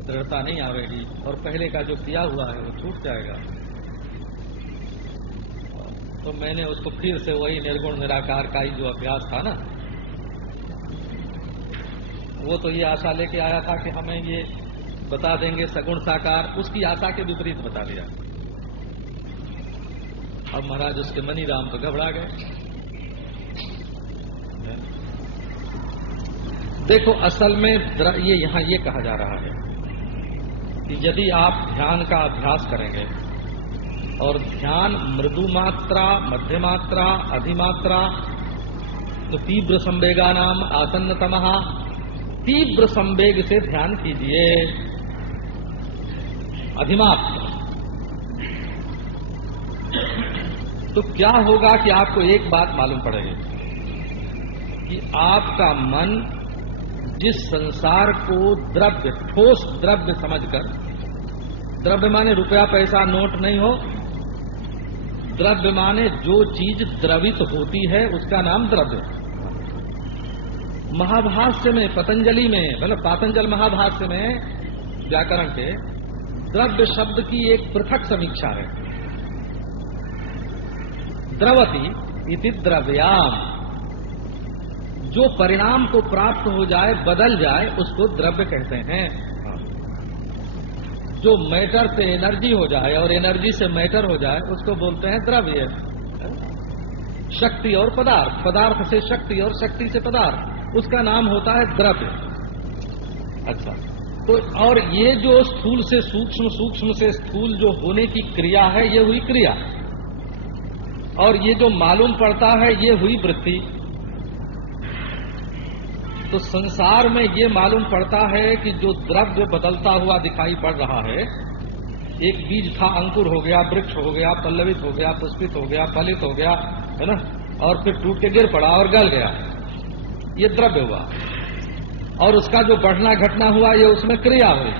दृढ़ता नहीं आवेगी और पहले का जो किया हुआ है वो छूट जाएगा। तो मैंने उसको फिर से वही निर्गुण निराकार का ही जो अभ्यास था ना, वो तो ये आशा लेके आया था कि हमें ये बता देंगे सगुण साकार, उसकी आशा के विपरीत बता दिया। अब महाराज उसके मनी राम तो घबरा गए। देखो असल में ये यहां ये कहा जा रहा है कि यदि आप ध्यान का अभ्यास करेंगे और ध्यान मृदु मात्रा, मध्य मात्रा, अधिमात्रा, तो तीव्र संवेगा नाम आसन्नतमः, तीव्र संवेग से ध्यान कीजिए। अधिमात्रा तो क्या होगा कि आपको एक बात मालूम पड़ेगी कि आपका मन जिस संसार को द्रव्य, ठोस द्रव्य समझकर, द्रव्य माने रुपया पैसा नोट नहीं हो, द्रव्य माने जो चीज द्रवित होती है उसका नाम द्रव्य। महाभाष्य में, पतंजलि में, मतलब पातंजल महाभाष्य में व्याकरण के द्रव्य शब्द की एक पृथक समीक्षा है। द्रवति इति द्रव्याम, जो परिणाम को प्राप्त हो जाए, बदल जाए, उसको द्रव्य कहते हैं। जो मैटर से एनर्जी हो जाए और एनर्जी से मैटर हो जाए उसको बोलते हैं द्रव्य। शक्ति और पदार्थ, पदार्थ से शक्ति और शक्ति से पदार्थ, उसका नाम होता है द्रव्य। अच्छा, तो और ये जो स्थूल से सूक्ष्म, सूक्ष्म से स्थूल जो होने की क्रिया है, ये हुई क्रिया, और ये जो मालूम पड़ता है ये हुई वृत्ति। तो संसार में ये मालूम पड़ता है कि जो द्रव्य बदलता हुआ दिखाई पड़ रहा है, एक बीज था, अंकुर हो गया, वृक्ष हो गया, पल्लवित हो गया, पुष्पित हो गया, फलित हो गया, है ना, और फिर टूट के गिर पड़ा और गल गया, ये द्रव्य हुआ। और उसका जो बढ़ना घटना हुआ ये उसमें क्रिया हुई,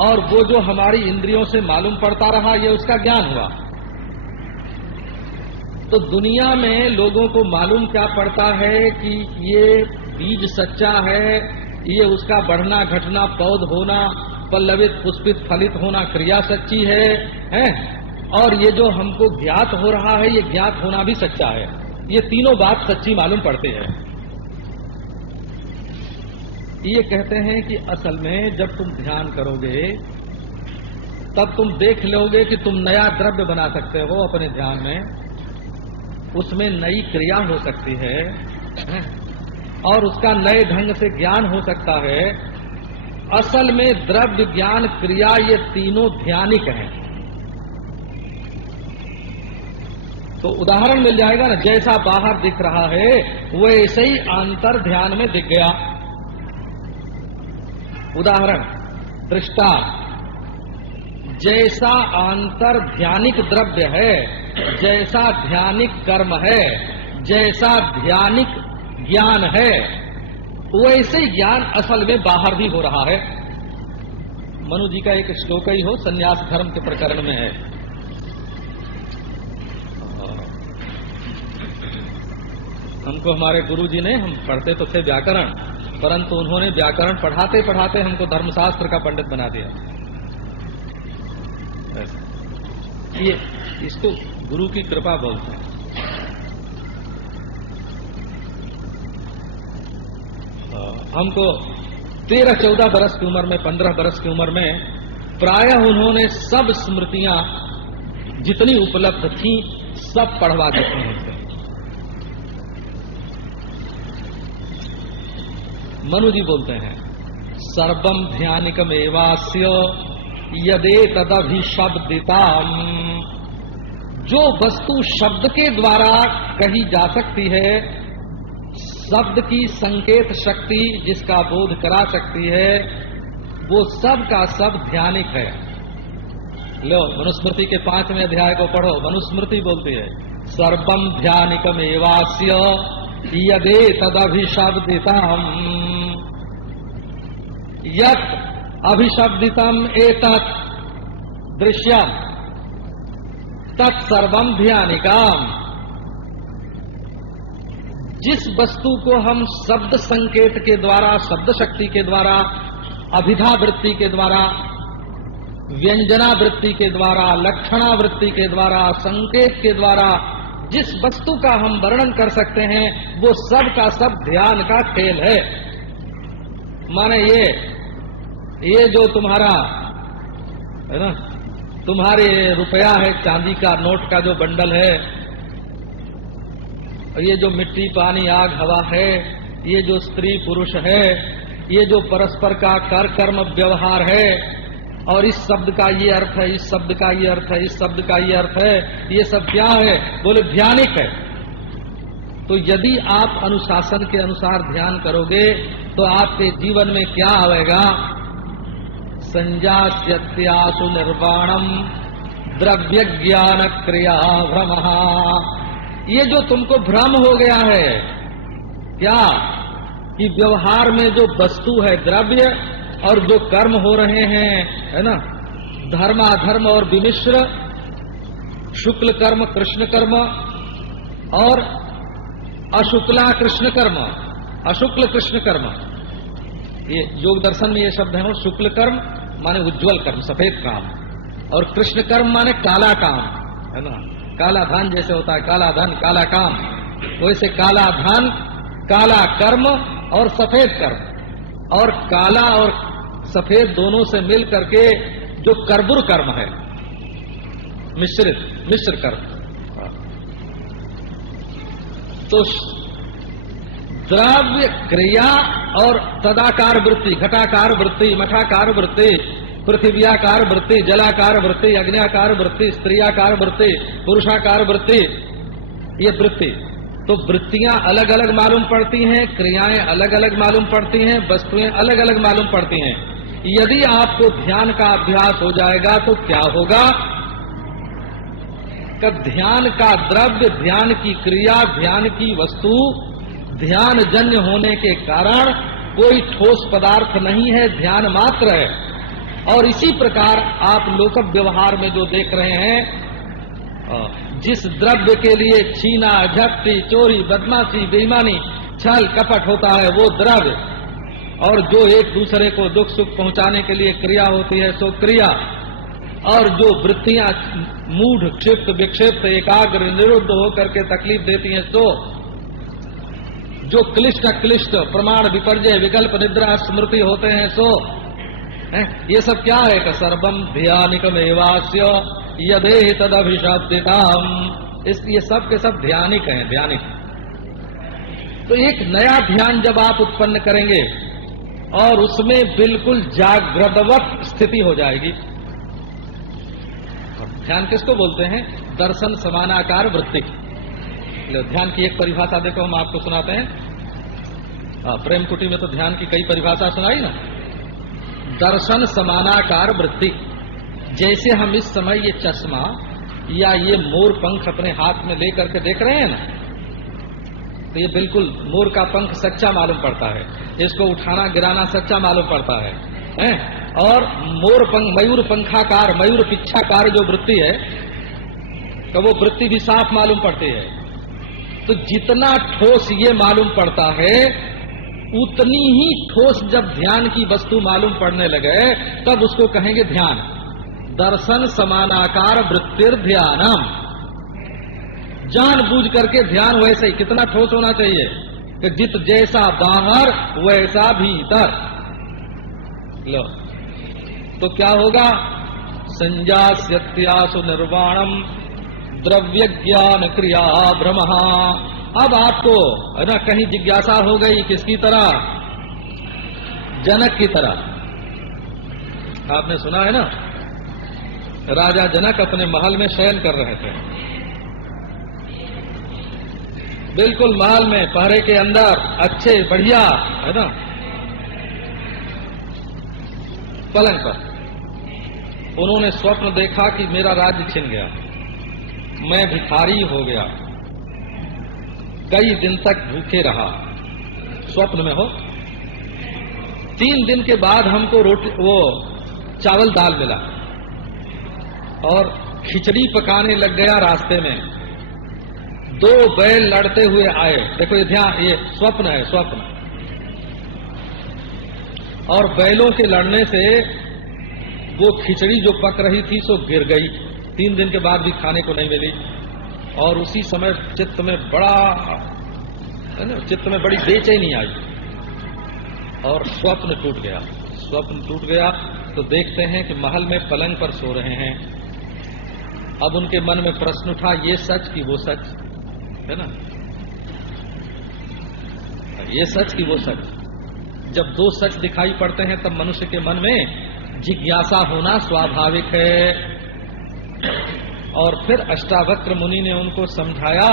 और वो जो हमारी इंद्रियों से मालूम पड़ता रहा ये उसका ज्ञान हुआ। तो दुनिया में लोगों को मालूम क्या पड़ता है कि ये बीज सच्चा है, ये उसका बढ़ना घटना, पौध होना, पल्लवित पुष्पित फलित होना क्रिया सच्ची है, और ये जो हमको ज्ञात हो रहा है ये ज्ञात होना भी सच्चा है। ये तीनों बात सच्ची मालूम पड़ती है। ये कहते हैं कि असल में जब तुम ध्यान करोगे तब तुम देख लोगे कि तुम नया द्रव्य बना सकते हो अपने ध्यान में, उसमें नई क्रिया हो सकती है और उसका नए ढंग से ज्ञान हो सकता है। असल में द्रव्य, ज्ञान, क्रिया ये तीनों ध्यानिक हैं। तो उदाहरण मिल जाएगा ना, जैसा बाहर दिख रहा है वैसे ही आंतर ध्यान में दिख गया। उदाहरण, दृष्टांत, जैसा आंतर ध्यानिक द्रव्य है, जैसा ध्यानिक कर्म है, जैसा ध्यानिक ज्ञान है, वैसे ही ज्ञान असल में बाहर भी हो रहा है। मनु जी का एक श्लोक ही हो, संन्यास धर्म के प्रकरण में है। हमको हमारे गुरु जी ने, हम पढ़ते तो थे व्याकरण, परंतु उन्होंने व्याकरण पढ़ाते पढ़ाते हमको धर्मशास्त्र का पंडित बना दिया। ये इसको गुरु की कृपा बोलते हैं। हमको 13-14 बरस की उम्र में, 15 बरस की उम्र में प्रायः उन्होंने सब स्मृतियां जितनी उपलब्ध थी सब पढ़वा दी थी हमसे। मनु जी बोलते हैं, सर्वम ध्यानिकमेवास्य यदे तदभिशब्दिताम, जो वस्तु शब्द के द्वारा कही जा सकती है, शब्द की संकेत शक्ति जिसका बोध करा सकती है, वो सब का सब ध्यानिक है। लो मनुस्मृति के 5वें अध्याय को पढ़ो, मनुस्मृति बोलती है सर्वम ध्यानिकमेवास्य यदे तदभिशब्दितम्, यत् अभिशब्दितम् एतत् दृश्यम् तत्सर्वम ध्यानिकम्। जिस वस्तु को हम शब्द संकेत के द्वारा, शब्द शक्ति के द्वारा अभिधा वृत्ति के द्वारा, व्यंजना वृत्ति के द्वारा, लक्षणा वृत्ति के द्वारा, संकेत के द्वारा जिस वस्तु का हम वर्णन कर सकते हैं वो सब का सब ध्यान का खेल है। माने ये जो तुम्हारा है ना, तुम्हारे रुपया है, चांदी का नोट का जो बंडल है, ये जो मिट्टी पानी आग हवा है, ये जो स्त्री पुरुष है, ये जो परस्पर का कर कर्म व्यवहार है, और इस शब्द का ये अर्थ है, इस शब्द का ये अर्थ है, इस शब्द का ये अर्थ है, ये सब क्या है? बोले ध्यानिक है। तो यदि आप अनुशासन के अनुसार ध्यान करोगे तो आपके जीवन में क्या आएगा? संजास्यत्यासु निर्वाणम द्रव्य ज्ञान क्रिया भ्रमः। ये जो तुमको भ्रम हो गया है क्या कि व्यवहार में जो वस्तु है द्रव्य और जो कर्म हो रहे हैं, है ना, धर्माधर्म और विमिश्र, शुक्ल कर्म कृष्ण कर्म और अशुक्ला कृष्ण कर्म, अशुक्ल कृष्ण कर्म, ये योग दर्शन में ये शब्द है। शुक्ल कर्म माने उज्जवल कर्म, सफेद काम, और कृष्ण कर्म माने काला काम, है ना, काला धन जैसे होता है, काला धन काला काम, वैसे काला धन काला कर्म और सफेद कर्म, और काला और सफेद दोनों से मिल करके जो कर्बुर कर्म है, मिश्र कर्म। तो द्रव्य क्रिया और तदाकार वृत्ति, घटाकार वृत्ति, मठाकार वृत्ति, पृथ्व्याकार वृत्ति, जलाकार वृत्ति, अग्न्याकार वृत्ति, स्त्रियाकार वृत्ति, पुरुषाकार वृत्ति, ये वृत्ति। तो वृत्तियां अलग अलग मालूम पड़ती हैं, क्रियाएं अलग अलग मालूम पड़ती हैं, वस्तुएं अलग अलग मालूम पड़ती हैं। यदि आपको ध्यान का अभ्यास हो जाएगा तो क्या होगा? कि ध्यान का द्रव्य, ध्यान की क्रिया, ध्यान की वस्तु ध्यान जन्य होने के कारण कोई ठोस पदार्थ नहीं है, ध्यान मात्र है। और इसी प्रकार आप लोक व्यवहार में जो देख रहे हैं, जिस द्रव्य के लिए छीना, झपटी, चोरी, बदमाशी, बेईमानी, छल कपट होता है वो द्रव्य, और जो एक दूसरे को दुख सुख पहुंचाने के लिए क्रिया होती है सो क्रिया, और जो वृत्तियां मूढ़, क्षिप्त, विक्षिप्त, एकाग्र, निरुद्ध होकर के तकलीफ देती हैं सो, जो क्लिष्ट अक्लिष्ट प्रमाण विपर्जय विकल्प निद्रा स्मृति होते हैं सो, ये सब क्या है? कि सर्वम ध्यानिकम एवास्य यदेहि तदभिशब्दितम्। ये सब के सब ध्यानिक हैं, ध्यानिक। तो एक नया ध्यान जब आप उत्पन्न करेंगे और उसमें बिल्कुल जागृतवत स्थिति हो जाएगी। ध्यान किसको बोलते हैं? दर्शन समानाकार वृत्ति। ध्यान की एक परिभाषा देखो, हम आपको सुनाते हैं। प्रेम कुटी में तो ध्यान की कई परिभाषा सुनाई ना। दर्शन समानाकार वृत्ति, जैसे हम इस समय ये चश्मा या ये मोर पंख अपने हाथ में लेकर के देख रहे हैं ना, तो ये बिल्कुल मोर का पंख सच्चा मालूम पड़ता है, इसको उठाना गिराना सच्चा मालूम पड़ता है? और मोर पंख, मयूर पंखाकार, मयूर पिच्छाकार जो वृत्ति है, तो वो वृत्ति भी साफ मालूम पड़ती है। तो जितना ठोस ये मालूम पड़ता है, उतनी ही ठोस जब ध्यान की वस्तु मालूम पड़ने लगे तब उसको कहेंगे ध्यान। दर्शन समानाकार वृत्तिर ध्यानम। जानबूझ करके ध्यान वैसे ही, कितना ठोस होना चाहिए कि जित जैसा बाहर वैसा भीतर। लो, तो क्या होगा? संजास्यत्यासु निर्वाणम द्रव्य ज्ञान क्रिया भ्रमः। अब आपको है ना कहीं जिज्ञासा हो गई, किसकी तरह? जनक की तरह। आपने सुना है ना, राजा जनक अपने महल में शयन कर रहे थे, बिल्कुल महल में पहरे के अंदर, अच्छे बढ़िया, है ना, पलंग पर। उन्होंने स्वप्न देखा कि मेरा राज्य छिन गया, मैं भिखारी हो गया, कई दिन तक भूखे रहा। स्वप्न में हो। 3 दिन के बाद हमको रोटी, वो चावल दाल मिला और खिचड़ी पकाने लग गया। रास्ते में 2 बैल लड़ते हुए आए। देखो ये ध्यान, ये स्वप्न है, स्वप्न। और बैलों के लड़ने से वो खिचड़ी जो पक रही थी सो गिर गई, 3 दिन के बाद भी खाने को नहीं मिली। और उसी समय चित्त में बड़ी बेचैनी आई और स्वप्न टूट गया। स्वप्न टूट गया तो देखते हैं कि महल में पलंग पर सो रहे हैं। अब उनके मन में प्रश्न उठा, ये सच कि वो सच, है ना, ये सच कि वो सच। जब 2 सच दिखाई पड़ते हैं तब मनुष्य के मन में जिज्ञासा होना स्वाभाविक है। और फिर अष्टावक्र मुनि ने उनको समझाया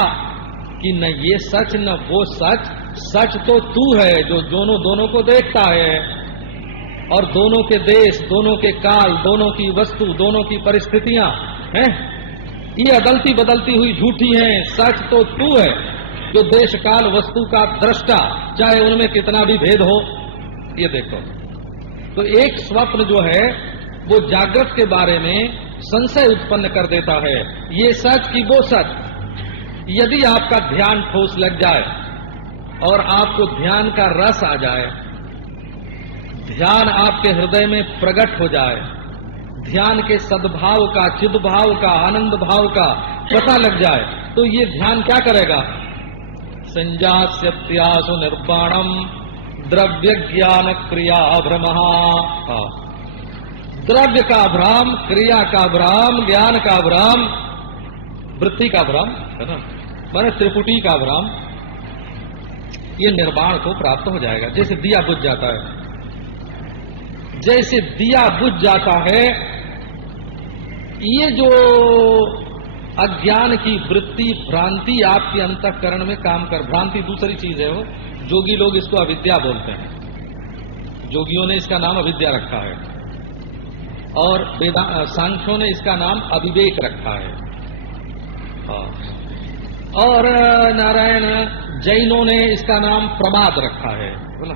कि न ये सच न वो सच, सच तो तू है जो दोनों को देखता है, और दोनों के देश, दोनों के काल, दोनों की वस्तु, दोनों की परिस्थितियां हैं, ये अदलती बदलती हुई झूठी हैं। सच तो तू है जो देश काल वस्तु का दृष्टा, चाहे उनमें कितना भी भेद हो। ये देखो, तो एक स्वप्न जो है वो जागृत के बारे में संशय उत्पन्न कर देता है, ये सच कि वो सच। यदि आपका ध्यान ठोस लग जाए और आपको ध्यान का रस आ जाए, ध्यान आपके हृदय में प्रकट हो जाए, ध्यान के सद्भाव का, चिद्भाव का, आनंद भाव का पता लग जाए, तो ये ध्यान क्या करेगा? संजास्यत्यासु निर्वाणम द्रव्य ज्ञान क्रिया भ्रमः। द्रव्य का भ्रम, क्रिया का भ्रम, ज्ञान का भ्रम, वृत्ति का भ्रम, है ना, माने त्रिपुटी का भ्रम, ये निर्वाण को प्राप्त हो जाएगा। जैसे दिया बुझ जाता है, जैसे दिया बुझ जाता है, ये जो अज्ञान की वृत्ति, भ्रांति आपके अंतःकरण में काम कर, भ्रांति दूसरी चीज है, वो जोगी लोग इसको अविद्या बोलते हैं। जोगियों ने इसका नाम अविद्या रखा है, और सांख्यों ने इसका नाम अविवेक रखा है, और नारायण जैनों ने इसका नाम प्रमाद रखा है। बोला,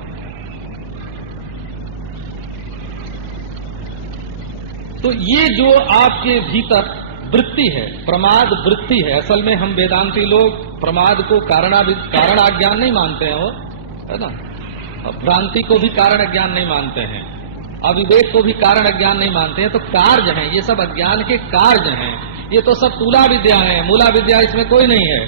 तो ये जो आपके भीतर वृत्ति है, प्रमाद वृत्ति है। असल में हम वेदांती लोग प्रमाद को कारण अज्ञान नहीं मानते हैं, वो है ना, भ्रांति को भी कारण अज्ञान नहीं मानते हैं, अविवेक को भी कारण अज्ञान नहीं मानते हैं। तो कार्य हैं, ये सब अज्ञान के कार्य हैं, ये तो सब तूला विद्या है, मूला विद्या इसमें कोई नहीं है।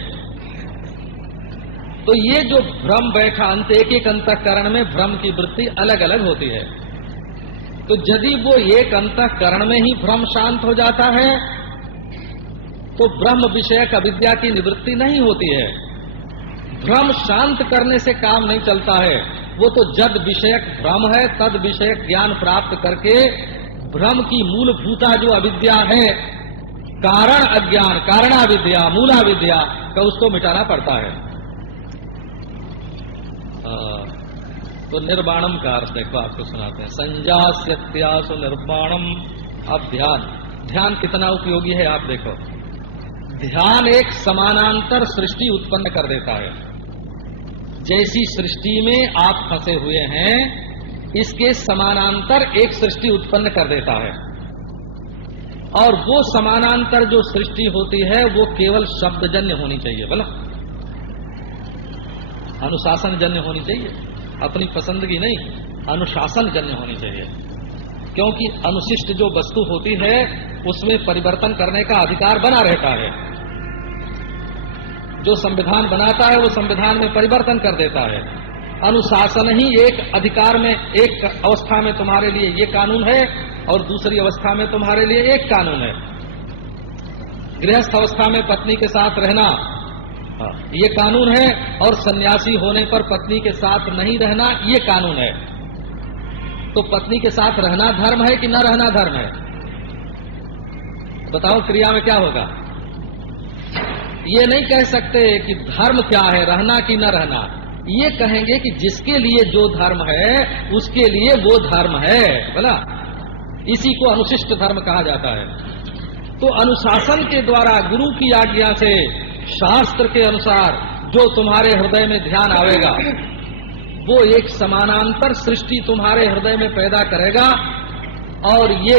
तो ये जो भ्रम बैठा, एक अंतःकरण में भ्रम की वृत्ति अलग अलग होती है। तो यदि वो एक अंतःकरण में ही भ्रम शांत हो जाता है तो ब्रह्म विषयक अविद्या की निवृत्ति नहीं होती है। भ्रम शांत करने से काम नहीं चलता है, वो तो जद विषयक भ्रम है, तद विषयक ज्ञान प्राप्त करके भ्रम की मूलभूता जो अविद्या है, कारण अज्ञान, कारणाविद्या, मूलाविद्या का, उसको मिटाना पड़ता है। तो निर्वाणम का अर्थ देखो, आपको सुनाते हैं, संजास्यत्यासु निर्वाणम। अब ध्यान कितना उपयोगी है आप देखो। ध्यान एक समानांतर सृष्टि उत्पन्न कर देता है। जैसी सृष्टि में आप फंसे हुए हैं, इसके समानांतर एक सृष्टि उत्पन्न कर देता है। और वो समानांतर जो सृष्टि होती है वो केवल शब्दजन्य होनी चाहिए, बोला, अनुशासन जन्य होनी चाहिए, अपनी पसंद की नहीं, अनुशासन जन्य होनी चाहिए। क्योंकि अनुशिष्ट जो वस्तु होती है उसमें परिवर्तन करने का अधिकार बना रहता है। जो संविधान बनाता है वो संविधान में परिवर्तन कर देता है। अनुशासन ही एक अधिकार में, एक अवस्था में तुम्हारे लिए ये कानून है और दूसरी अवस्था में तुम्हारे लिए एक कानून है। गृहस्थ अवस्था में पत्नी के साथ रहना ये कानून है, और सन्यासी होने पर पत्नी के साथ नहीं रहना ये कानून है। तो पत्नी के साथ रहना धर्म है कि न रहना धर्म है? बताओ, क्रिया में क्या होगा? ये नहीं कह सकते कि धर्म क्या है, रहना कि न रहना। ये कहेंगे कि जिसके लिए जो धर्म है उसके लिए वो धर्म है, बोला, इसी को अनुशिष्ट धर्म कहा जाता है। तो अनुशासन के द्वारा, गुरु की आज्ञा से, शास्त्र के अनुसार जो तुम्हारे हृदय में ध्यान आवेगा वो एक समानांतर सृष्टि तुम्हारे हृदय में पैदा करेगा, और ये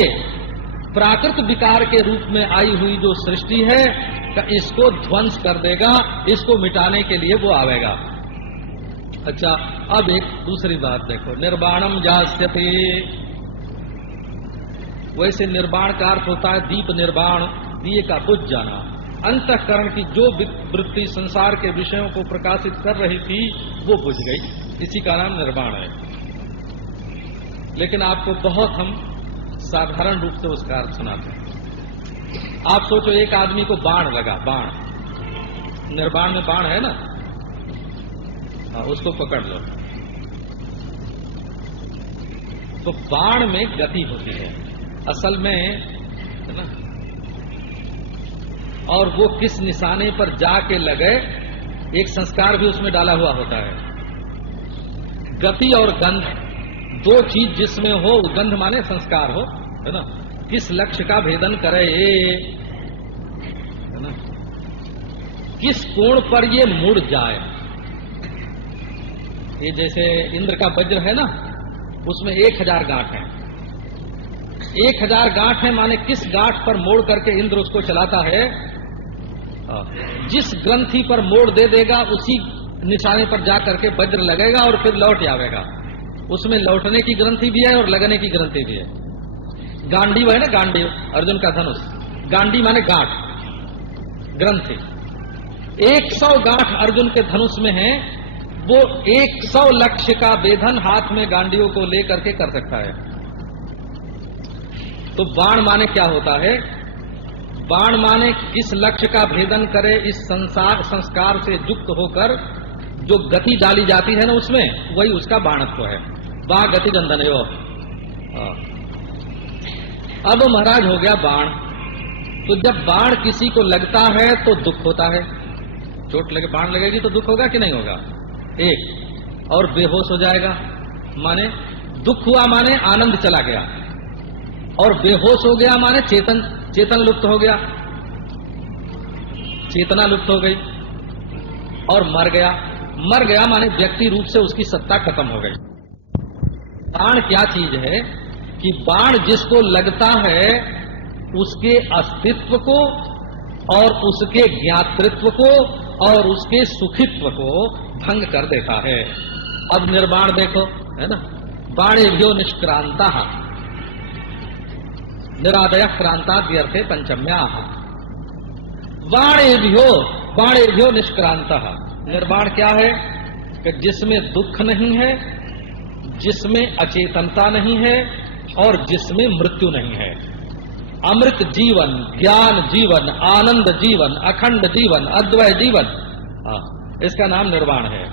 प्राकृत विकार के रूप में आई हुई जो सृष्टि है इसको ध्वंस कर देगा, इसको मिटाने के लिए वो आवेगा। अच्छा, अब एक दूसरी बात देखो, निर्वाणम जास्यते। वैसे निर्वाण का अर्थ होता है दीप निर्वाण, दिए का बुझ जाना। अंतःकरण की जो वृत्ति संसार के विषयों को प्रकाशित कर रही थी वो बुझ गई, इसी का नाम निर्वाण है। लेकिन आपको बहुत हम साधारण रूप से उसका अर्थ सुनाते हैं। आप सोचो एक आदमी को बाण लगा, बाण, निर्वाण में बाण है ना, उसको पकड़ लो तो बाण में गति होती है असल में, है ना, और वो किस निशाने पर जाके लगे एक संस्कार भी उसमें डाला हुआ होता है। गति और गंध दो चीज जिसमें हो, गंध माने संस्कार हो, है ना, किस लक्ष्य का भेदन करे, है ना, किस कोण पर ये मुड़ जाए। ये जैसे इंद्र का वज्र है ना, उसमें 1000 गांठ है। 1000 गांठ है माने किस गांठ पर मोड़ करके इंद्र उसको चलाता है, जिस ग्रंथि पर मोड़ दे देगा उसी निशाने पर जा करके वज्र लगेगा और फिर लौट आवेगा। उसमें लौटने की ग्रंथि भी है और लगने की ग्रंथि भी है। गांडीव है ना, गांडीव अर्जुन का धनुष, गांडी माने गांठ, ग्रंथि। 100 गांठ अर्जुन के धनुष में है, वो 100 लक्ष्य का वेधन हाथ में गांडियों को लेकर के कर सकता है। तो बाण माने क्या होता है, बाण माने किस लक्ष्य का भेदन करे, इस संस्कार से युक्त होकर जो गति डाली जाती है ना उसमें, वही उसका बाणत्व है। वाह गति गंधन यो। अब महाराज हो गया बाण, तो जब बाण किसी को लगता है तो दुख होता है, चोट लगे बाण लगेगी तो दुख होगा कि नहीं होगा, एक, और बेहोश हो जाएगा, माने दुख हुआ माने आनंद चला गया, और बेहोश हो गया माने चेतन लुप्त हो गया, चेतना लुप्त हो गई, और मर गया माने व्यक्ति रूप से उसकी सत्ता खत्म हो गई। बाण क्या चीज है कि बाण जिसको लगता है उसके अस्तित्व को और उसके ज्ञातृत्व को और उसके सुखित्व को भंग कर देता है। अब निर्वाण देखो, है ना, बाणेभ्यो निष्क्रांता निरादय क्रांता व्यर्थे पंचम्या। बाणेभ्यो निष्क्रांता। निर्वाण क्या है कि जिसमें दुख नहीं है, जिसमें अचेतनता नहीं है और जिसमें मृत्यु नहीं है। अमृत जीवन, ज्ञान जीवन, आनंद जीवन, अखंड जीवन, अद्वय जीवन, इसका नाम निर्वाण है।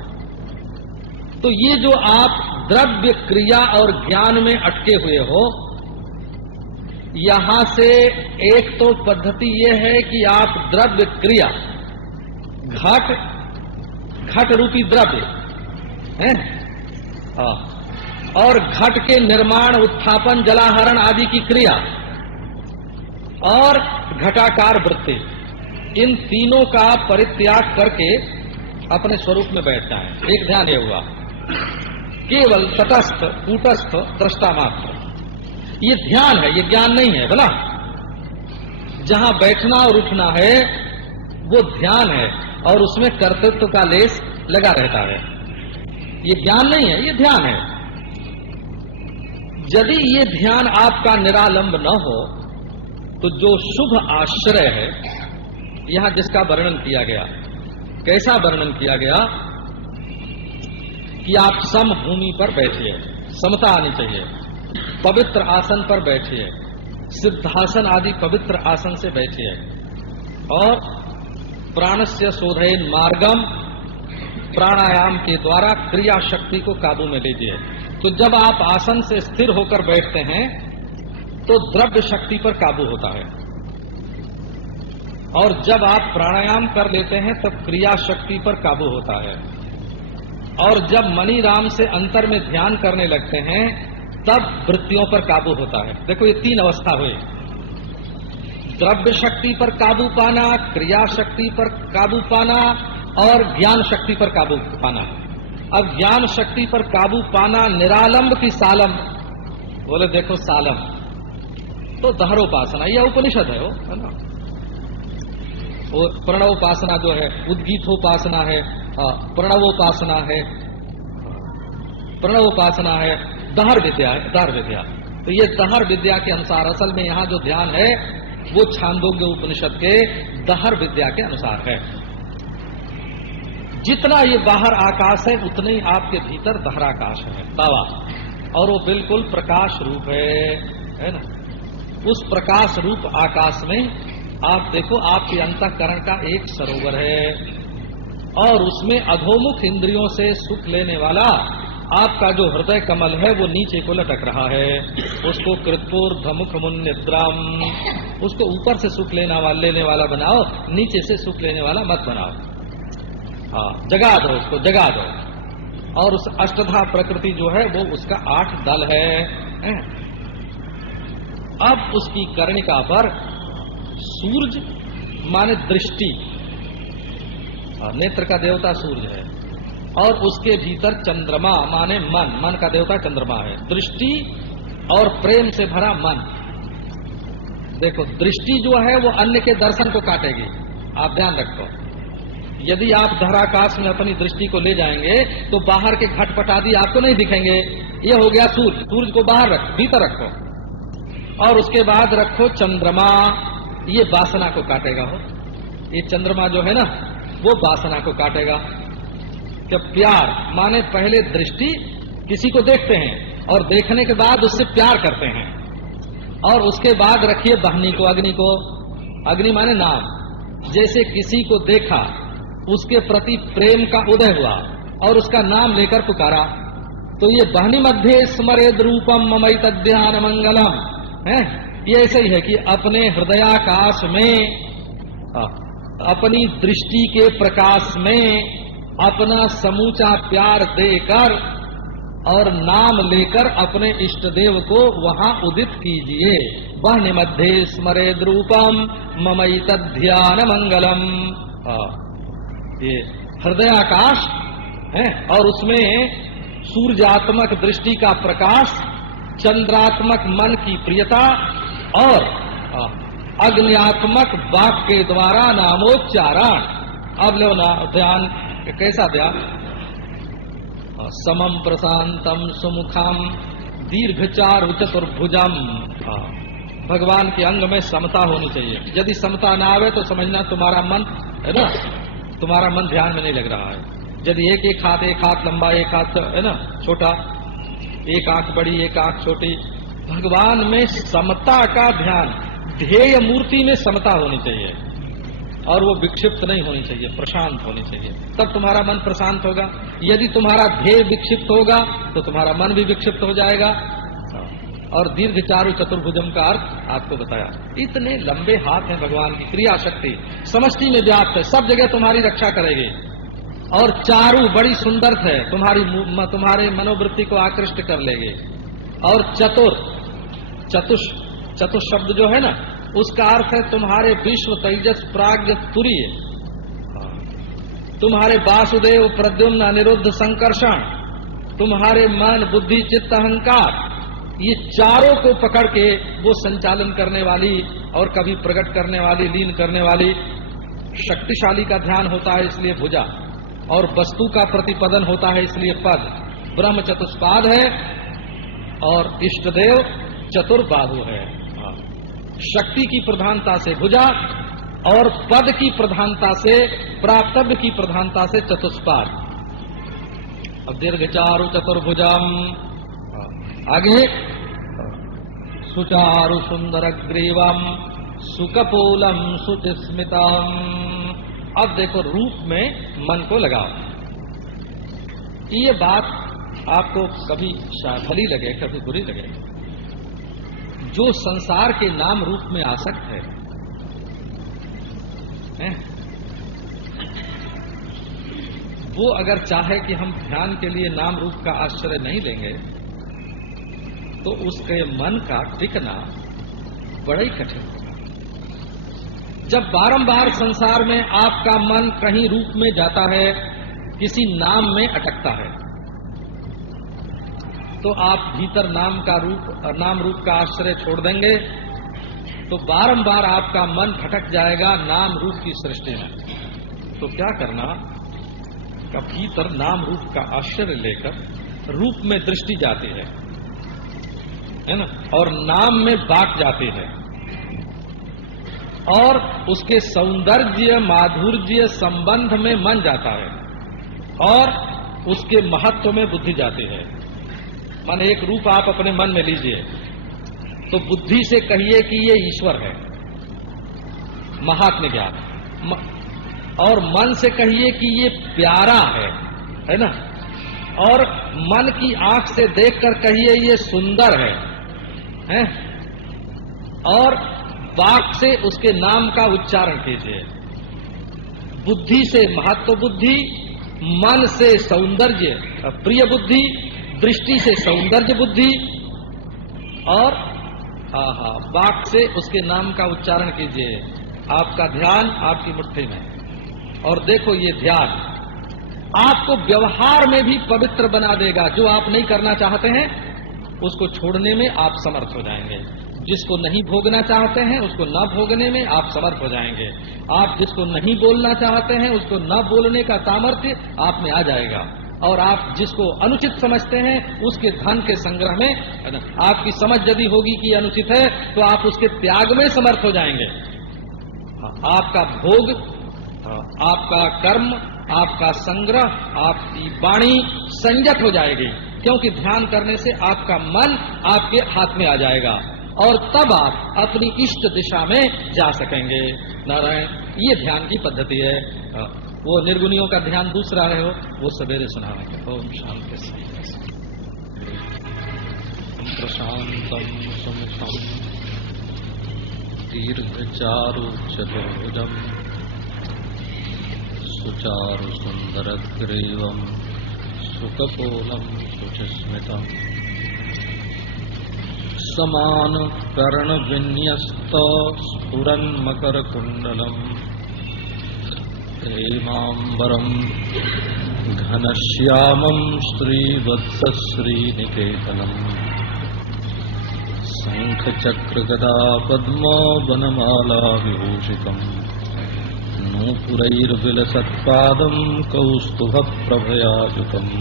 तो ये जो आप द्रव्य क्रिया और ज्ञान में अटके हुए हो, यहां से एक तो पद्धति ये है कि आप द्रव्य क्रिया, घट रूपी द्रव्य है, और घट के निर्माण, उत्थापन, जलाहरण आदि की क्रिया और घटाकार वृत्ति, इन तीनों का परित्याग करके अपने स्वरूप में बैठना है। एक ध्यान ये हुआ, केवल तटस्थ कूटस्थ दृष्टा मात्र, ये ध्यान है, ये ज्ञान नहीं है। भला जहां बैठना और उठना है वो ध्यान है, और उसमें कर्तृत्व का लेस लगा रहता है। ये ज्ञान नहीं है, ये ध्यान है। यदि ये ध्यान आपका निरालंब न हो तो जो शुभ आश्रय है, यहां जिसका वर्णन किया गया, कैसा वर्णन किया गया कि आप सम भूमि पर बैठिए, समता आनी चाहिए, पवित्र आसन पर बैठिए, सिद्धासन आदि पवित्र आसन से बैठिए, और प्राणस्य शोधयन मार्गम, प्राणायाम के द्वारा क्रिया शक्ति को काबू में लीजिए। तो जब आप आसन से स्थिर होकर बैठते हैं तो द्रव्य शक्ति पर काबू होता है, और जब आप प्राणायाम कर लेते हैं तब क्रिया शक्ति पर काबू होता है, और जब मणि राम से अंतर में ध्यान करने लगते हैं तब वृत्तियों पर काबू होता है। देखो ये 3 अवस्था हुई, द्रव्य शक्ति पर काबू पाना, क्रिया शक्ति पर काबू पाना और ज्ञान शक्ति पर काबू पाना। अब ज्ञान शक्ति पर काबू पाना निरालंब की सालम, बोले देखो सालम तो दहरोपासना, यह उपनिषद है वो, है ना। वो प्रणवोपासना जो है, उद्गीतोपासना है, प्रणवोपासना है, प्रणवोपासना है, दहर विद्या है, दहर विद्या। तो ये दहर विद्या के अनुसार असल में यहाँ जो ध्यान है वो छांदोग्य उपनिषद के दहर विद्या के अनुसार है। जितना ये बाहर आकाश है उतने ही आपके भीतर दहराकाश है, तावा, और वो बिल्कुल प्रकाश रूप है ना। उस प्रकाश रूप आकाश में आप देखो, आपके अंतःकरण का एक सरोवर है और उसमें अधोमुख इंद्रियों से सुख लेने वाला आपका जो हृदय कमल है वो नीचे को लटक रहा है। उसको कृतपूर्धमुख मुन्निद्राम, उसको ऊपर से सुख लेने वाला बनाओ, नीचे से सुख लेने वाला मत बनाओ। हाँ, जगा दो उसको, जगा दो। और उस अष्टधा प्रकृति जो है वो उसका 8 दल है। अब उसकी कर्णिका पर सूर्य माने दृष्टि, नेत्र का देवता सूर्य है, और उसके भीतर चंद्रमा माने मन, मन का देवता चंद्रमा है। दृष्टि और प्रेम से भरा मन। देखो, दृष्टि जो है वो अन्य के दर्शन को काटेगी, आप ध्यान रखो। यदि आप धराकाश में अपनी दृष्टि को ले जाएंगे तो बाहर के घटपट आदि आपको नहीं दिखेंगे। ये हो गया सूर्य, सूर्य को बाहर रखो, भीतर रखो। और उसके बाद रखो चंद्रमा, ये वासना को काटेगा। हो, ये चंद्रमा जो है ना वो वासना को काटेगा। जब प्यार माने पहले दृष्टि, किसी को देखते हैं और देखने के बाद उससे प्यार करते हैं, और उसके बाद रखिए बहनी को, अग्नि को। अग्नि माने नाम। जैसे किसी को देखा, उसके प्रति प्रेम का उदय हुआ और उसका नाम लेकर पुकारा, तो ये बहनी मध्य स्मरेद रूपम ममई तद्ध्यान मंगलम है। ये ऐसे ही है कि अपने हृदयाकाश में, अपनी दृष्टि के प्रकाश में अपना समूचा प्यार देकर और नाम लेकर अपने इष्ट देव को वहां उदित कीजिए। बहनी मध्य स्मरेद रूपम ममई तद्ध्यान मंगलम। ये हृदयाकाश है, और उसमें सूर्यात्मक दृष्टि का प्रकाश, चंद्रात्मक मन की प्रियता और अग्न्यात्मक वाक् के द्वारा नामोच्चारण। अब लो ना ध्यान, कैसा ध्यान? समम प्रशांतम सुमुखम दीर्घचारु चतुर्भुजम। भगवान के अंग में समता होनी चाहिए। यदि समता ना आवे तो समझना तुम्हारा मन है ना, तुम्हारा मन ध्यान में नहीं लग रहा है। यदि एक हाथ लंबा, एक हाथ है ना छोटा, एक आंख बड़ी, एक आंख छोटी, भगवान में समता का ध्यान, ध्येय मूर्ति में समता होनी चाहिए और वो विक्षिप्त नहीं होनी चाहिए, प्रशांत होनी चाहिए, तब तुम्हारा मन प्रशांत होगा। यदि तुम्हारा ध्येय विक्षिप्त होगा तो तुम्हारा मन भी विक्षिप्त हो जाएगा। और दीर्घ चारु चतुर्भुजम का अर्थ आपको बताया। इतने लंबे हाथ हैं भगवान की, क्रिया शक्ति समष्टि में व्याप्त है, सब जगह तुम्हारी रक्षा करेगी। और चारु बड़ी सुंदर है, तुम्हारे मनोवृत्ति को आकृष्ट कर लेगी। और चतुष शब्द जो है ना, उसका अर्थ है तुम्हारे विश्व तेजस प्राज्ञ तुरीय, तुम्हारे वासुदेव प्रद्युम्न अनिरुद्ध संकर्षण, तुम्हारे मन बुद्धि चित्त अहंकार, ये चारों को पकड़ के वो संचालन करने वाली और कभी प्रकट करने वाली, लीन करने वाली शक्तिशाली का ध्यान होता है, इसलिए भुजा। और वस्तु का प्रतिपदन होता है, इसलिए पद। ब्रह्म चतुष्पाद है और इष्टदेव चतुर्बाहु है। शक्ति की प्रधानता से भुजा और पद की प्रधानता से, प्राप्तव्य की प्रधानता से चतुष्पाद। अब दीर्घचारु चतुर्भुजम, आगे सुचारु सुंदर ग्रीवम सुकपोलम सुचिस्मितम। अब देखो रूप में मन को लगाओ। ये बात आपको कभी भली लगे, कभी बुरी लगे। जो संसार के नाम रूप में आसक्त है, वो अगर चाहे कि हम ध्यान के लिए नाम रूप का आश्रय नहीं लेंगे तो उसके मन का टिकना बड़ा ही कठिन होगा। जब बारंबार संसार में आपका मन कहीं रूप में जाता है, किसी नाम में अटकता है, तो आप भीतर नाम रूप का आश्रय छोड़ देंगे तो बारंबार आपका मन भटक जाएगा नाम रूप की सृष्टि में। तो क्या करना, भीतर नाम रूप का आश्रय लेकर रूप में दृष्टि जाती है ना, और नाम में वाक जाती है, और उसके सौंदर्य माधुर्य संबंध में मन जाता है, और उसके महत्व में बुद्धि जाती है। मान एक रूप आप अपने मन में लीजिए, तो बुद्धि से कहिए कि ये ईश्वर है, महात्म्य ज्ञान, और मन से कहिए कि ये प्यारा है ना, और मन की आंख से देखकर कहिए ये सुंदर है? और वाक से उसके नाम का उच्चारण कीजिए। बुद्धि से महत्व बुद्धि, मन से सौंदर्य प्रिय बुद्धि, दृष्टि से सौंदर्य बुद्धि, और वाक से उसके नाम का उच्चारण कीजिए। आपका ध्यान आपकी मुट्ठी में, और देखो ये ध्यान आपको व्यवहार में भी पवित्र बना देगा। जो आप नहीं करना चाहते हैं उसको छोड़ने में आप समर्थ हो जाएंगे, जिसको नहीं भोगना चाहते हैं उसको न भोगने में आप समर्थ हो जाएंगे, आप जिसको नहीं बोलना चाहते हैं उसको न बोलने का सामर्थ्य आप में आ जाएगा, और आप जिसको अनुचित समझते हैं उसके धन के संग्रह में आपकी समझ यदि होगी कि अनुचित है तो आप उसके त्याग में समर्थ हो जाएंगे। आपका भोग, आपका कर्म, आपका संग्रह, आपकी वाणी संयत हो जाएगी, क्योंकि ध्यान करने से आपका मन आपके हाथ में आ जाएगा, और तब आप अपनी इष्ट दिशा में जा सकेंगे। नारायण, ये ध्यान की पद्धति है। वो निर्गुणियों का ध्यान दूसरा है, वो सवेरे सुनाएंगे। ओम शांति प्रशांतम सुमुखम दीर्घचारु चतुर्भुजम सुचारु सुंदरग्रीवम सुकपोलम शुचिस्मितम समान कर्ण विन्यस्त स्फुरन् मकर कुंडलम हेमांबरम घनश्यामं श्रीवत्स श्रीनिकेतनम शंख चक्र गदा पद्म वनमाला विभूषितम नूपुरैर्विलसत्पादं कौस्तुभ प्रभयाजुतम्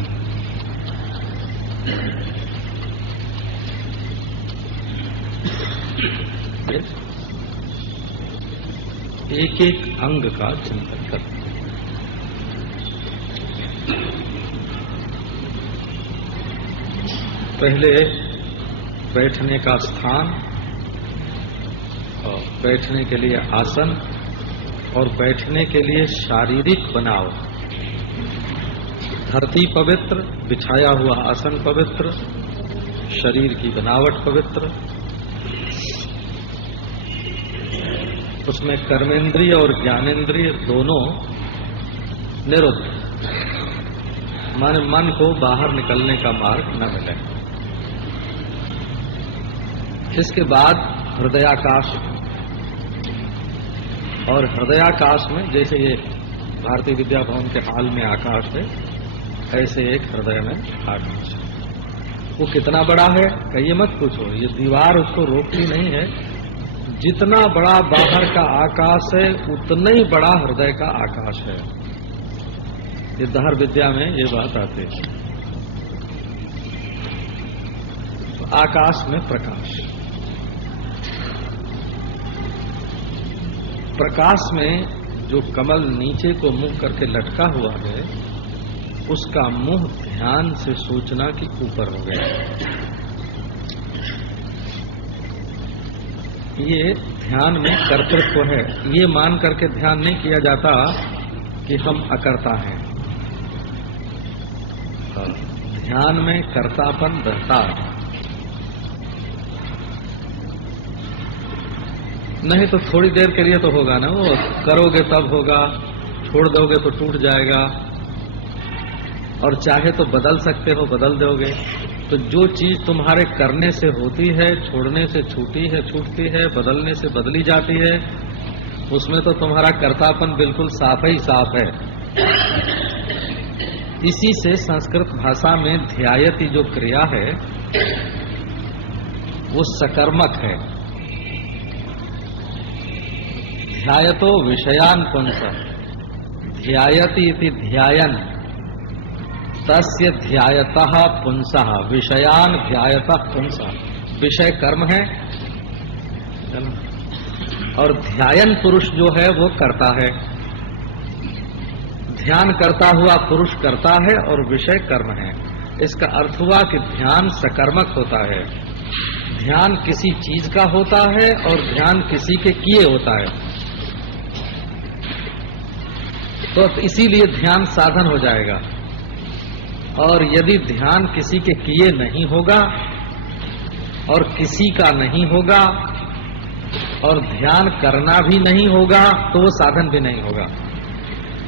एक एक अंग का चिंतन करते हैं। पहले बैठने का स्थान, और बैठने के लिए आसन, और बैठने के लिए शारीरिक बनाव। धरती पवित्र, बिछाया हुआ आसन पवित्र, शरीर की बनावट पवित्र, उसमें कर्मेंद्रिय और ज्ञानेंद्रिय दोनों निरुद्ध, मन को बाहर निकलने का मार्ग न मिले। इसके बाद हृदयाकाश, और हृदयाकाश में जैसे ये भारतीय विद्या भवन के हाल में आकाश है, ऐसे एक हृदय में आकाश है। वो कितना बड़ा है कहिए मत पूछो, ये दीवार उसको रोकती नहीं है। जितना बड़ा बाहर का आकाश है उतना ही बड़ा हृदय का आकाश है। ये दहर विद्या में ये बात आती है। तो आकाश में प्रकाश, प्रकाश में जो कमल नीचे को मुंह करके लटका हुआ है उसका मुंह ध्यान से सोचना कि ऊपर हो गया। ये ध्यान में कर्तृत्व है। ये मान करके ध्यान नहीं किया जाता कि हम अकर्ता हैं। ध्यान में कर्तापन रहता है, नहीं तो थोड़ी देर के लिए तो होगा ना, वो करोगे तब होगा, छोड़ दोगे तो टूट जाएगा, और चाहे तो बदल सकते हो, बदल दोगे। तो जो चीज तुम्हारे करने से होती है, छोड़ने से छूटी है, छूटती है, बदलने से बदली जाती है, उसमें तो तुम्हारा कर्तापन बिल्कुल साफ ही साफ है। इसी से संस्कृत भाषा में ध्यायति जो क्रिया है वो सकर्मक है। ध्यायतो विषयान पुंस, ध्यायति इति ध्यायन, तस्य ध्यायतः पुंसः विषयान ध्यायतः पुंसः। विषय कर्म है और ध्यायन पुरुष जो है वो करता है। ध्यान करता हुआ पुरुष करता है और विषय कर्म है। इसका अर्थ हुआ कि ध्यान सकर्मक होता है। ध्यान किसी चीज का होता है और ध्यान किसी के किए होता है। तो इसीलिए ध्यान साधन हो जाएगा। और यदि ध्यान किसी के किए नहीं होगा और किसी का नहीं होगा और ध्यान करना भी नहीं होगा तो वो साधन भी नहीं होगा।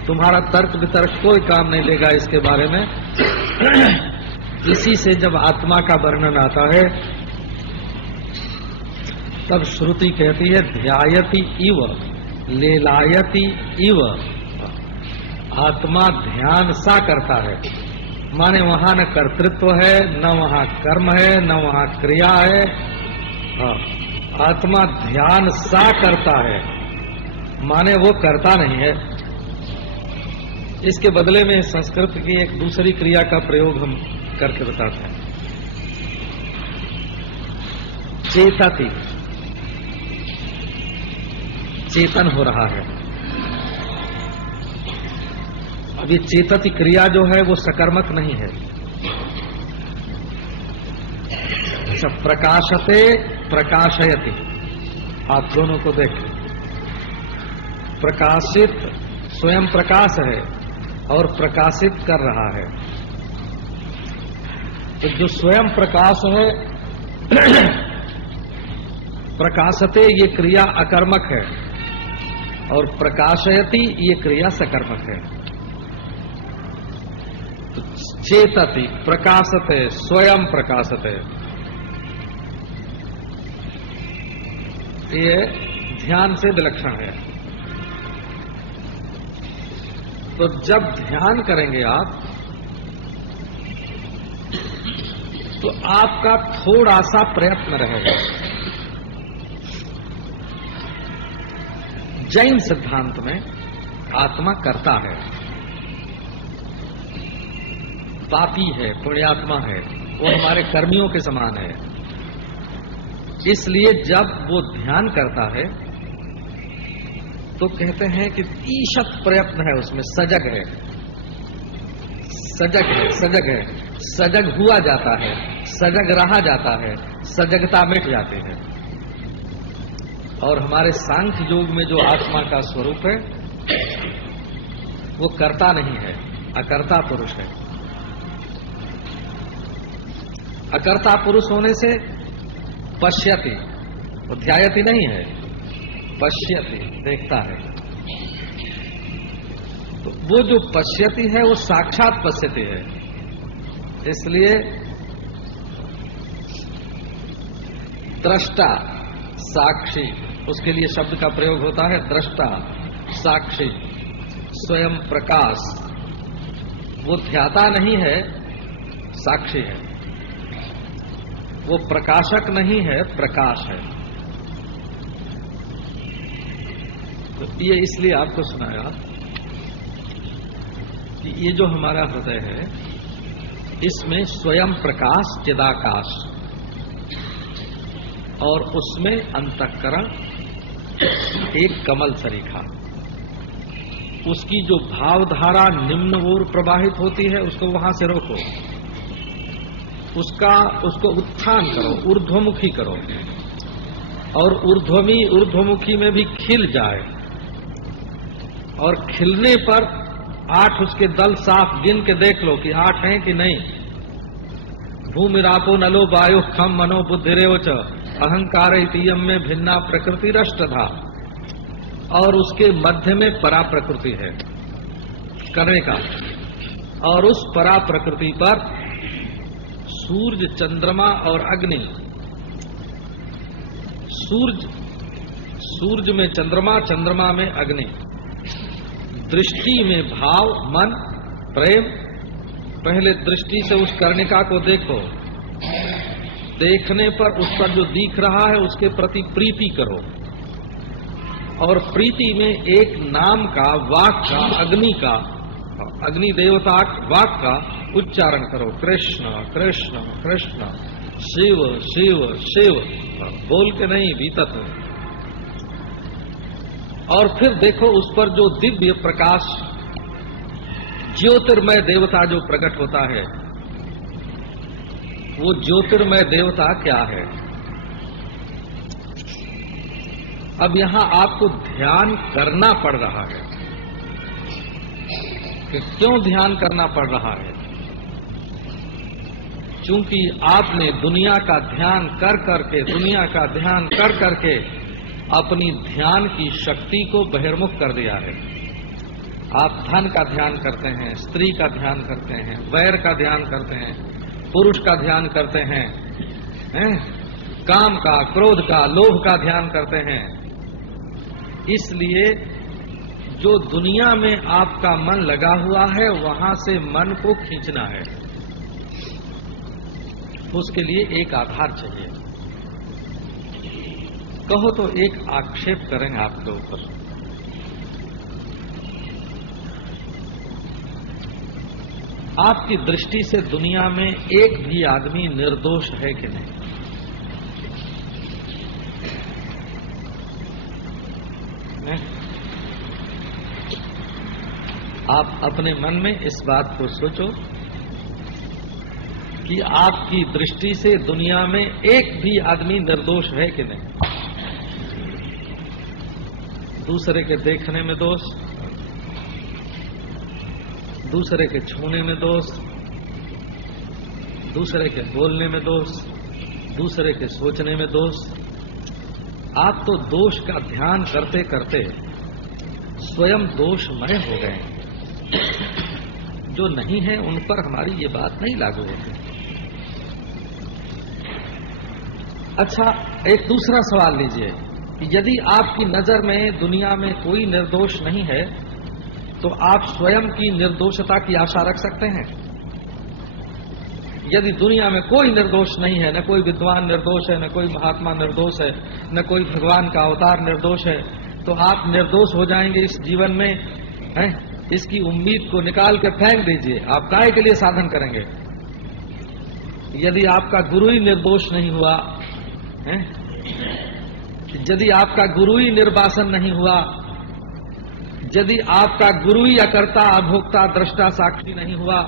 तुम्हारा तर्क वितर्क कोई काम नहीं लेगा इसके बारे में। इसी से जब आत्मा का वर्णन आता है तब श्रुति कहती है ध्यायति इव लेलायति इव। आत्मा ध्यान सा करता है, माने वहां न कर्तृत्व है, न वहां कर्म है, न वहां क्रिया है। आत्मा ध्यान सा करता है, माने वो करता नहीं है। इसके बदले में संस्कृत की एक दूसरी क्रिया का प्रयोग हम करके बताते हैं। चेतति, चेतन हो रहा है। अब ये चेतति क्रिया जो है वो सकर्मक नहीं है। अच्छा, प्रकाशते प्रकाशयति, आप दोनों को देखें। प्रकाशित स्वयं प्रकाश है और प्रकाशित कर रहा है। तो जो स्वयं प्रकाश है प्रकाशते ये क्रिया अकर्मक है और प्रकाशयति ये क्रिया सकर्मक है। तो चेतति प्रकाशते स्वयं प्रकाशते, ये ध्यान से विलक्षण है। तो जब ध्यान करेंगे आप तो आपका थोड़ा सा प्रयत्न रहेगा। जैन सिद्धांत में आत्मा करता है, पापी है, पुण्यात्मा है, वो हमारे कर्मियों के समान है। इसलिए जब वो ध्यान करता है तो कहते हैं कि ईशत प्रयत्न है, उसमें सजग है, सजग है, सजग है, सजग हुआ जाता है, सजग रहा जाता है, सजगता मिट जाती है। और हमारे सांख्य योग में जो आत्मा का स्वरूप है वो कर्ता नहीं है, अकर्ता पुरुष है। अकर्ता पुरुष होने से पश्यति, वो ध्यायति नहीं है, पश्यति देखता है। तो वो जो पश्यति है वो साक्षात पश्यति है। इसलिए दृष्टा साक्षी, उसके लिए शब्द का प्रयोग होता है दृष्टा साक्षी स्वयं प्रकाश। वो ध्याता नहीं है, साक्षी है। वो प्रकाशक नहीं है, प्रकाश है। तो ये इसलिए आपको सुनाया कि ये जो हमारा हृदय है इसमें स्वयं प्रकाश चिदाकाश और उसमें अंतःकरण एक कमल सरीखा। उसकी जो भावधारा निम्न ओर प्रवाहित होती है उसको वहां से रोको, उसको उत्थान करो, ऊर्ध्वमुखी करो और ऊर्ध्वमुखी में भी खिल जाए। और खिलने पर 8 उसके दल साफ गिन के देख लो कि 8 हैं कि नहीं। भूमिरापो नलो वायु खम मनो बुद्धिरेव च अहंकार इतियम में भिन्ना प्रकृति रष्टधा। और उसके मध्य में परा प्रकृति है करने का, और उस परा प्रकृति पर सूर्य चंद्रमा और अग्नि। सूर्य में चंद्रमा, चंद्रमा में अग्नि। दृष्टि में भाव, मन, प्रेम। पहले दृष्टि से उस कर्णिका को देखो, देखने पर उस पर जो दिख रहा है उसके प्रति प्रीति करो। और प्रीति में एक नाम का, वाक का, अग्नि का, अग्नि देवता वाक का उच्चारण करो, कृष्ण कृष्ण कृष्ण, शिव शिव शिव, बोल के नहीं, भीतर हो। और फिर देखो उस पर जो दिव्य प्रकाश, ज्योतिर्मय देवता जो प्रकट होता है, वो ज्योतिर्मय देवता क्या है? अब यहां आपको ध्यान करना पड़ रहा है। कि क्यों ध्यान करना पड़ रहा है? क्योंकि आपने दुनिया का ध्यान कर करके, दुनिया का ध्यान कर करके अपनी ध्यान की शक्ति को बहिर्मुख कर दिया है। आप धन का ध्यान करते हैं, स्त्री का ध्यान करते हैं, वैर का ध्यान करते हैं, पुरुष का ध्यान करते हैं, काम का, क्रोध का, लोभ का ध्यान करते हैं। इसलिए जो दुनिया में आपका मन लगा हुआ है, वहां से मन को खींचना है। उसके लिए एक आधार चाहिए। कहो तो एक आक्षेप करेंगे आपके ऊपर। आपकी दृष्टि से दुनिया में एक भी आदमी निर्दोष है कि नहीं? आप अपने मन में इस बात को सोचो कि आपकी दृष्टि से दुनिया में एक भी आदमी निर्दोष है कि नहीं? दूसरे के देखने में दोष, दूसरे के छूने में दोष, दूसरे के बोलने में दोष, दूसरे के सोचने में दोष। आप तो दोष का ध्यान करते करते स्वयं दोषमय हो गए। जो नहीं है उन पर हमारी ये बात नहीं लागू होती। अच्छा, एक दूसरा सवाल लीजिए कि यदि आपकी नजर में दुनिया में कोई निर्दोष नहीं है, तो आप स्वयं की निर्दोषता की आशा रख सकते हैं? यदि दुनिया में कोई निर्दोष नहीं है, न कोई विद्वान निर्दोष है, न कोई महात्मा निर्दोष है, न कोई भगवान का अवतार निर्दोष है, तो आप निर्दोष हो जाएंगे इस जीवन में, हैं? इसकी उम्मीद को निकाल के फेंक दीजिए। आप काहे के लिए साधन करेंगे? यदि आपका गुरु ही निर्दोष नहीं हुआ, हैं? यदि आपका गुरु ही निर्वासन नहीं हुआ, यदि आपका गुरु ही अकर्ता, अभोक्ता, दृष्टा, साक्षी नहीं हुआ,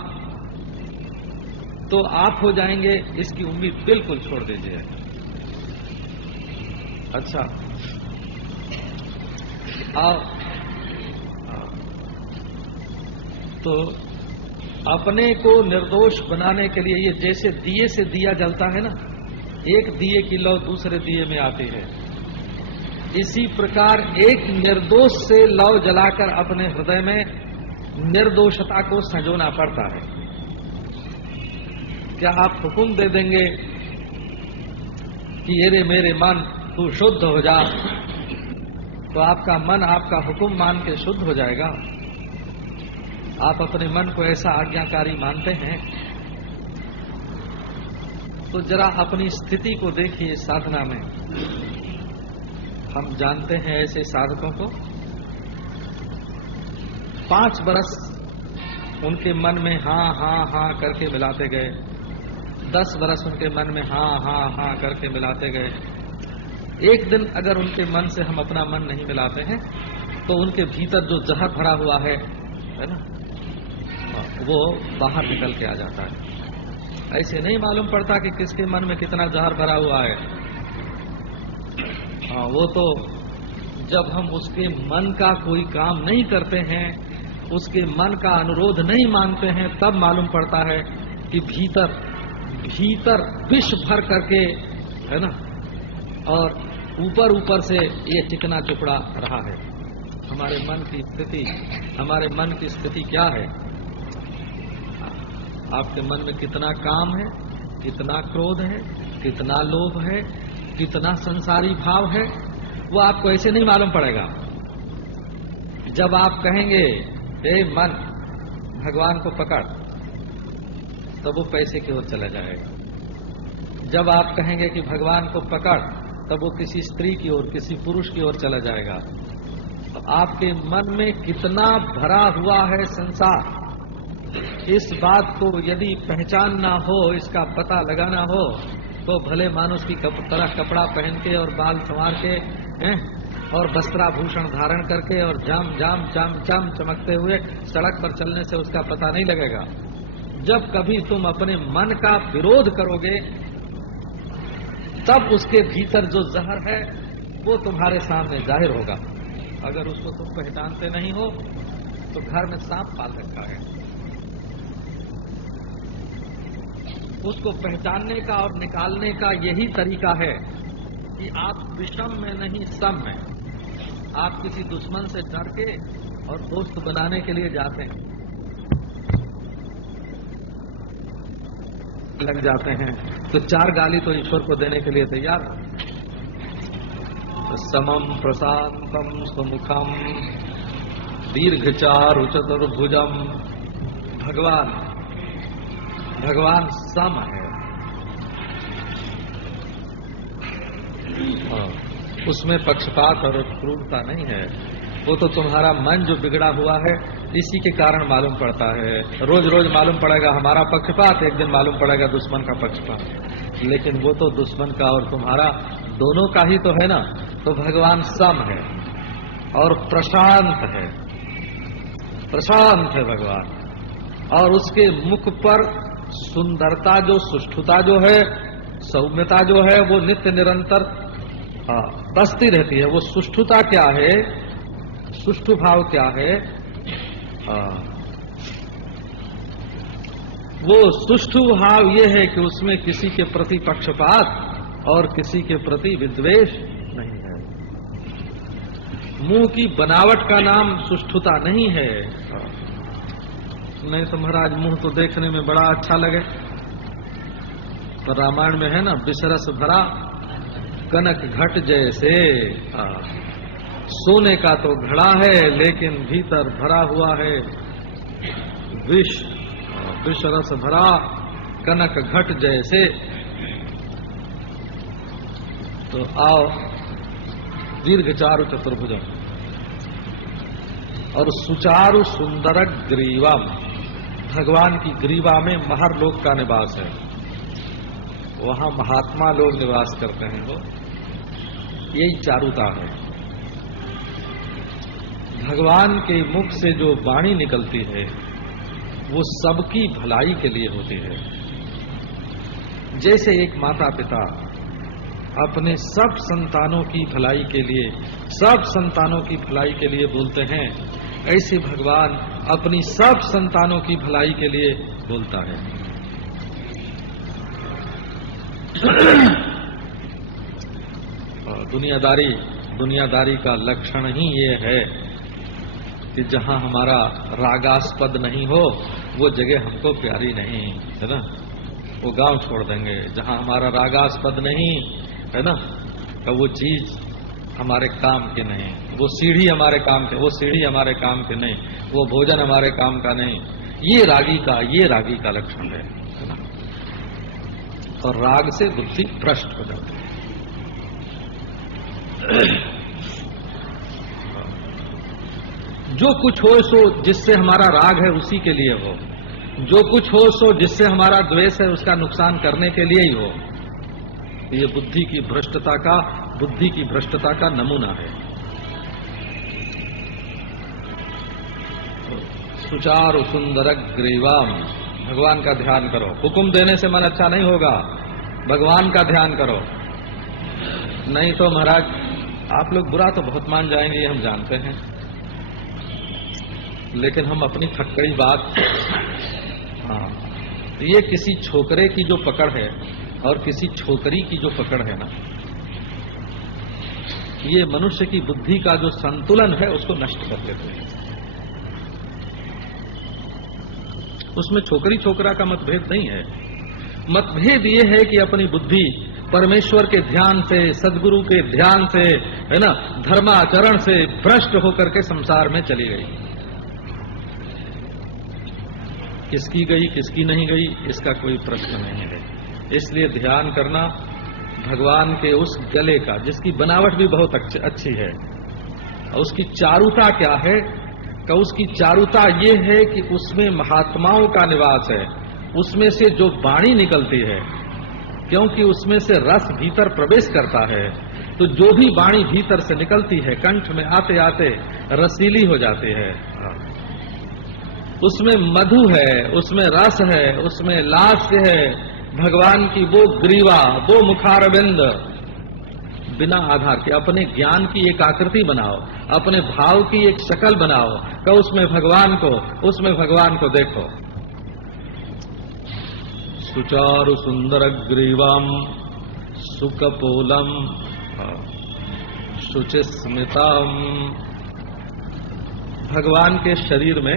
तो आप हो जाएंगे, इसकी उम्मीद बिल्कुल छोड़ दीजिए। अच्छा, तो अपने को निर्दोष बनाने के लिए, ये जैसे दिए से दिया जलता है ना, एक दिए की लौ दूसरे दिए में आती है, इसी प्रकार एक निर्दोष से लौ जलाकर अपने हृदय में निर्दोषता को संजोना पड़ता है। क्या आप हुक्म दे देंगे कि ये रे मेरे मन तू शुद्ध हो जा, तो आपका मन आपका हुक्म मान के शुद्ध हो जाएगा? आप अपने मन को ऐसा आज्ञाकारी मानते हैं? तो जरा अपनी स्थिति को देखिए साधना में। हम जानते हैं ऐसे साधकों को 5 बरस उनके मन में हाँ हाँ हाँ करके मिलाते गए, 10 बरस उनके मन में हाँ हाँ हाँ करके मिलाते गए। एक दिन अगर उनके मन से हम अपना मन नहीं मिलाते हैं, तो उनके भीतर जो जहर भरा हुआ है ना, वो बाहर निकल के आ जाता है। ऐसे नहीं मालूम पड़ता कि किसके मन में कितना जहर भरा हुआ है। वो तो जब हम उसके मन का कोई काम नहीं करते हैं, उसके मन का अनुरोध नहीं मानते हैं, तब मालूम पड़ता है कि भीतर भीतर विष भर करके, है ना, और ऊपर ऊपर से ये चिकना चुपड़ा रहा है। हमारे मन की स्थिति, हमारे मन की स्थिति क्या है? आपके मन में कितना काम है, कितना क्रोध है, कितना लोभ है, कितना संसारी भाव है, वो आपको ऐसे नहीं मालूम पड़ेगा। जब आप कहेंगे हे मन भगवान को पकड़, तब वो पैसे की ओर चला जाएगा। जब आप कहेंगे कि भगवान को पकड़, तब वो किसी स्त्री की ओर, किसी पुरुष की ओर चला जाएगा। तो आपके मन में कितना भरा हुआ है संसार, इस बात को यदि पहचानना हो, इसका पता लगाना हो, तो भले मानुष की तरह कपड़ा पहन के और बाल संवार के और वस्त्राभूषण धारण करके और जाम जाम चाम चाम चमकते हुए सड़क पर चलने से उसका पता नहीं लगेगा। जब कभी तुम अपने मन का विरोध करोगे तब उसके भीतर जो जहर है वो तुम्हारे सामने जाहिर होगा। अगर उसको तुम पहचानते नहीं हो तो घर में सांप पाल रखा है, उसको पहचानने का और निकालने का यही तरीका है कि आप विषम में नहीं सम में, आप किसी दुश्मन से डर के और दोस्त बनाने के लिए जाते हैं, लग जाते हैं तो 4 गाली तो ईश्वर को देने के लिए तैयार हो। समम प्रशांतम सुमुखम दीर्घचारु चतुर्भुजम, भगवान सम है, उसमें पक्षपात और क्रूरता नहीं है। वो तो तुम्हारा मन जो बिगड़ा हुआ है इसी के कारण मालूम पड़ता है। रोज रोज मालूम पड़ेगा हमारा पक्षपात, एक दिन मालूम पड़ेगा दुश्मन का पक्षपात, लेकिन वो तो दुश्मन का और तुम्हारा दोनों का ही तो है ना। तो भगवान सम है और प्रशांत है, प्रशांत है भगवान, और उसके मुख पर सुंदरता जो, सुष्ठुता जो है, सौम्यता जो है वो नित्य निरंतर बसती रहती है। वो सुष्ठुता क्या है, सुष्ठु भाव क्या है? वो सुष्ठु भाव ये है कि उसमें किसी के प्रति पक्षपात और किसी के प्रति विद्वेष नहीं है। मुंह की बनावट का नाम सुष्ठुता नहीं है। नहीं तो महाराज मुंह तो देखने में बड़ा अच्छा लगे, पर रामायण में है ना, विषरस भरा कनक घट जैसे। सोने का तो घड़ा है लेकिन भीतर भरा हुआ है विष रस भरा कनक घट जैसे। तो आओ दीर्घचारु चतुर्भुजम और सुचारु सुंदर ग्रीवम, भगवान की ग्रीवा में महर लोक का निवास है, वहां महात्मा लोग निवास करते हैं। वो यही चारुता है। भगवान के मुख से जो वाणी निकलती है वो सबकी भलाई के लिए होती है। जैसे एक माता पिता अपने सब संतानों की भलाई के लिए, सब संतानों की भलाई के लिए बोलते हैं, ऐसे भगवान अपनी सब संतानों की भलाई के लिए बोलता है। दुनियादारी का लक्षण ही ये है कि जहां हमारा रागास्पद नहीं हो वो जगह हमको प्यारी नहीं है ना, वो गांव छोड़ देंगे। जहां हमारा रागास्पद नहीं है ना, तो वो चीज हमारे काम के नहीं, वो सीढ़ी हमारे काम के, वो सीढ़ी हमारे काम के नहीं, वो भोजन हमारे काम का नहीं। ये रागी का लक्षण है ना। और राग से बुद्धि भ्रष्ट हो जाती है। जो कुछ हो सो जिससे हमारा राग है उसी के लिए हो, जो कुछ हो सो जिससे हमारा द्वेष है उसका नुकसान करने के लिए ही हो। ये बुद्धि की भ्रष्टता का नमूना है। सुचारु सुंदर ग्रीवाम, भगवान का ध्यान करो। हुक्म देने से मन अच्छा नहीं होगा, भगवान का ध्यान करो। नहीं तो महाराज आप लोग बुरा तो बहुत मान जाएंगे, ये हम जानते हैं, लेकिन हम अपनी थक्कड़ी बात, ये किसी छोकरे की जो पकड़ है और किसी छोकरी की जो पकड़ है ना, ये मनुष्य की बुद्धि का जो संतुलन है उसको नष्ट कर देते हैं। उसमें छोकरी छोकरा का मतभेद नहीं है। मतभेद ये है कि अपनी बुद्धि परमेश्वर के ध्यान से, सद्गुरु के ध्यान से, है ना, धर्माचरण से भ्रष्ट होकर के संसार में चली गई। किसकी गई किसकी नहीं गई इसका कोई प्रश्न नहीं है। इसलिए ध्यान करना भगवान के उस गले का, जिसकी बनावट भी बहुत अच्छी है, और उसकी चारुता क्या है, का उसकी चारुता ये है कि उसमें महात्माओं का निवास है, उसमें से जो वाणी निकलती है, क्योंकि उसमें से रस भीतर प्रवेश करता है, तो जो भी वाणी भीतर से निकलती है कंठ में आते आते रसीली हो जाती है। उसमें मधु है, उसमें रस है, उसमें लास्य है, भगवान की वो ग्रीवा, वो मुखारविंद, बिना आधार के अपने ज्ञान की एक आकृति बनाओ, अपने भाव की एक शक्ल बनाओ, कि उसमें भगवान को देखो। सुचारु सुंदर ग्रीवम सुकपोलम शुचिस्मितम। भगवान के शरीर में